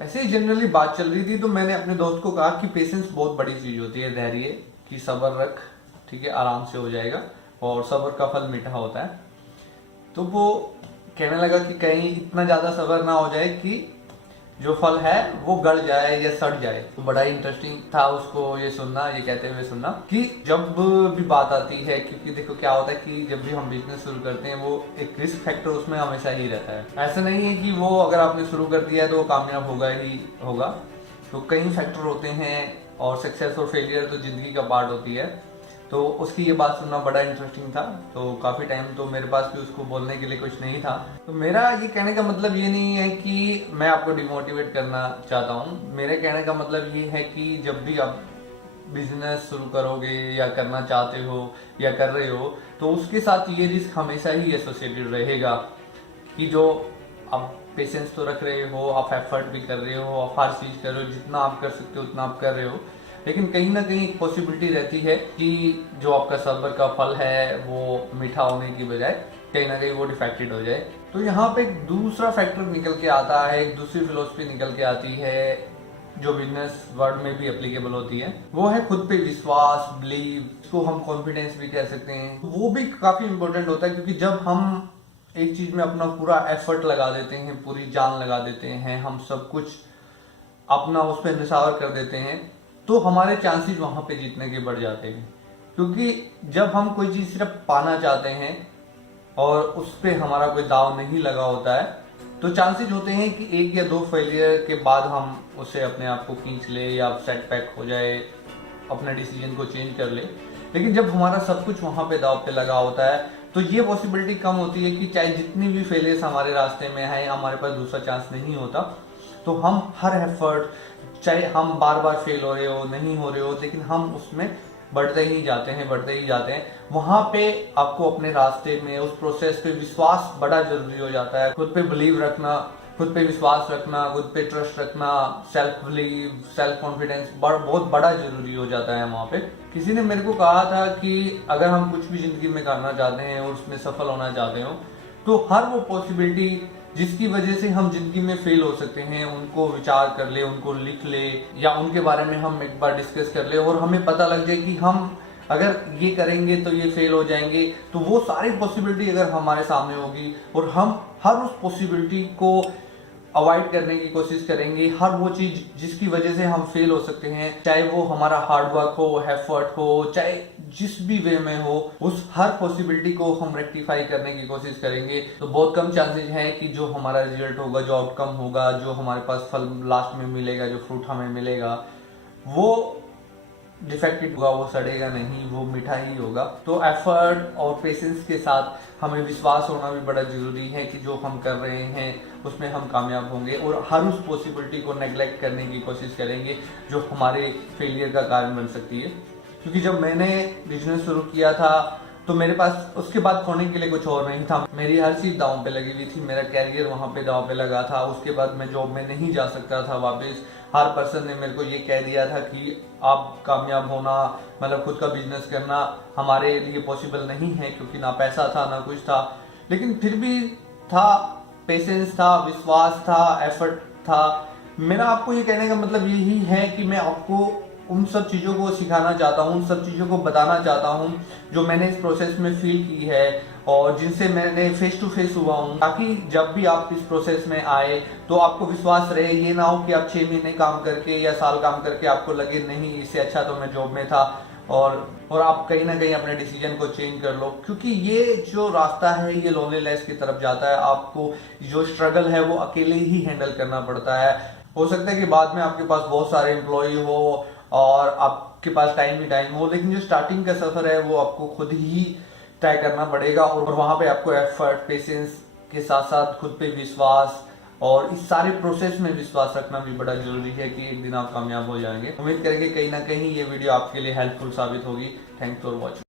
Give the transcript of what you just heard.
ऐसे ही जनरली बात चल रही थी तो मैंने अपने दोस्त को कहा कि पेशेंस बहुत बड़ी चीज होती है, धैर्य, कि सब्र रख, ठीक है, आराम से हो जाएगा और सब्र का फल मीठा होता है। तो वो कहने लगा कि कहीं इतना ज्यादा सब्र ना हो जाए कि जो फल है वो गल जाए या सड़ जाए। तो बड़ा ही इंटरेस्टिंग था उसको ये सुनना, ये कहते हुए सुनना कि जब भी बात आती है, क्योंकि देखो क्या होता है कि जब भी हम बिजनेस शुरू करते हैं वो एक रिस्क फैक्टर उसमें हमेशा ही रहता है। ऐसा नहीं है कि वो अगर आपने शुरू कर दिया है तो वो कामयाब होगा ही होगा। तो कई फैक्टर होते हैं और सक्सेस और फेलियर तो जिंदगी का पार्ट होती है। तो उसकी ये बात सुनना बड़ा इंटरेस्टिंग था। तो काफ़ी टाइम तो मेरे पास भी उसको बोलने के लिए कुछ नहीं था। तो मेरा ये कहने का मतलब ये नहीं है कि मैं आपको डिमोटिवेट करना चाहता हूँ। मेरे कहने का मतलब ये है कि जब भी आप बिजनेस शुरू करोगे या करना चाहते हो या कर रहे हो तो उसके साथ ये रिस्क हमेशा ही एसोसिएटेड रहेगा कि जो आप पेशेंस तो रख रहे हो, आप एफर्ट भी कर रहे हो, आप हर चीज़ कर रहे हो, जितना आप कर सकते हो उतना आप कर रहे हो, लेकिन कहीं ना कहीं पॉसिबिलिटी रहती है कि जो आपका सब्र का फल है वो मीठा होने की बजाय कहीं ना कहीं वो डिफेक्टेड हो जाए। तो यहाँ पे एक दूसरा फैक्टर निकल के आता है, एक दूसरी फिलोसफी निकल के आती है जो बिजनेस वर्ल्ड में भी एप्लीकेबल होती है। वो है खुद पे विश्वास, बिलीव, इसको हम कॉन्फिडेंस भी कह सकते हैं। वो भी काफी इंपॉर्टेंट होता है क्योंकि जब हम एक चीज में अपना पूरा एफर्ट लगा देते हैं, पूरी जान लगा देते हैं, हम सब कुछ अपना उस पर निछावर कर देते हैं, तो हमारे चांसेस वहां पे जीतने के बढ़ जाते हैं। क्योंकि जब हम कोई चीज सिर्फ पाना चाहते हैं और उस पर हमारा कोई दाव नहीं लगा होता है तो चांसेस होते हैं कि एक या दो फेलियर के बाद हम उसे अपने आप को खींच ले या सेटबैक हो जाए, अपने डिसीजन को चेंज कर ले। लेकिन जब हमारा सब कुछ वहां पे दाव पे लगा होता है तो ये पॉसिबिलिटी कम होती है कि चाहे जितनी भी फेलियर्स हमारे रास्ते में है, हमारे पास दूसरा चांस नहीं होता। तो हम हर एफर्ट, चाहे हम बार बार फेल हो रहे हो, नहीं हो रहे हो, लेकिन हम उसमें बढ़ते ही जाते हैं, बढ़ते ही जाते हैं। वहां पे आपको अपने रास्ते में उस प्रोसेस पे विश्वास बड़ा जरूरी हो जाता है। खुद पे बिलीव रखना, खुद पे विश्वास रखना, खुद पे ट्रस्ट रखना, सेल्फ बिलीव, सेल्फ कॉन्फिडेंस बहुत बड़ा जरूरी हो जाता है वहां पे। किसी ने मेरे को कहा था कि अगर हम कुछ भी जिंदगी में करना चाहते हैं और उसमें सफल होना चाहते हो तो हर वो पॉसिबिलिटी जिसकी वजह से हम जिंदगी में फेल हो सकते हैं उनको विचार कर ले, उनको लिख ले या उनके बारे में हम एक बार डिस्कस कर ले और हमें पता लग जाए कि हम अगर ये करेंगे तो ये फेल हो जाएंगे। तो वो सारी पॉसिबिलिटी अगर हमारे सामने होगी और हम हर उस पॉसिबिलिटी को अवॉइड करने की कोशिश करेंगे, हर वो चीज जिसकी वजह से हम फेल हो सकते हैं, चाहे वो हमारा हार्ड वर्क हो, एफर्ट हो, चाहे जिस भी वे में हो, उस हर पॉसिबिलिटी को हम रेक्टिफाई करने की कोशिश करेंगे तो बहुत कम चांसेस हैं कि जो हमारा रिजल्ट होगा, जो आउटकम होगा, जो हमारे पास फल लास्ट में मिलेगा, जो फ्रूट हमें मिलेगा वो डिफेक्टेड होगा, वो सड़ेगा नहीं, वो मीठा ही होगा। तो एफर्ट और पेशेंस के साथ हमें विश्वास होना भी बड़ा जरूरी है कि जो हम कर रहे हैं उसमें हम कामयाब होंगे और हर उस पॉसिबिलिटी को नेग्लेक्ट करने की कोशिश करेंगे जो हमारे फेलियर का कारण बन सकती है। क्योंकि जब मैंने बिजनेस शुरू किया था तो मेरे पास उसके बाद खोने के लिए कुछ और नहीं था। मेरी हर चीज दांव पे लगी हुई थी, मेरा कैरियर वहां पे दांव पे लगा था। उसके बाद मैं जॉब में नहीं जा सकता था वापस। हर पर्सन ने मेरे को ये कह दिया था कि आप कामयाब होना, मतलब खुद का बिजनेस करना हमारे लिए पॉसिबल नहीं है क्योंकि ना पैसा था ना कुछ था। लेकिन फिर भी था, पेशेंस था, विश्वास था, एफर्ट था। मेरा आपको ये कहने का मतलब यही है कि मैं आपको उन सब चीज़ों को सिखाना चाहता हूँ, उन सब चीज़ों को बताना चाहता हूँ जो मैंने इस प्रोसेस में फील की है और जिनसे मैंने फेस टू फेस हुआ हूँ, ताकि जब भी आप इस प्रोसेस में आए तो आपको विश्वास रहे। ये ना हो कि आप 6 महीने काम करके या साल काम करके आपको लगे नहीं इससे अच्छा तो मैं जॉब में था और आप कहीं ना कहीं अपने डिसीजन को चेंज कर लो। क्योंकि ये जो रास्ता है ये लोनलीनेस की तरफ जाता है। आपको जो स्ट्रगल है वो अकेले ही हैंडल करना पड़ता है। हो सकता है कि बाद में आपके पास बहुत सारे एम्प्लॉय हो और आपके पास टाइम ही टाइम हो, लेकिन जो स्टार्टिंग का सफर है वो आपको खुद ही तय करना पड़ेगा और वहां पे आपको एफर्ट, पेशेंस के साथ साथ खुद पे विश्वास और इस सारे प्रोसेस में विश्वास रखना भी बड़ा जरूरी है कि एक दिन आप कामयाब हो जाएंगे। उम्मीद करेंगे कहीं ना कहीं ये वीडियो आपके लिए हेल्पफुल साबित होगी। Thanks for watching.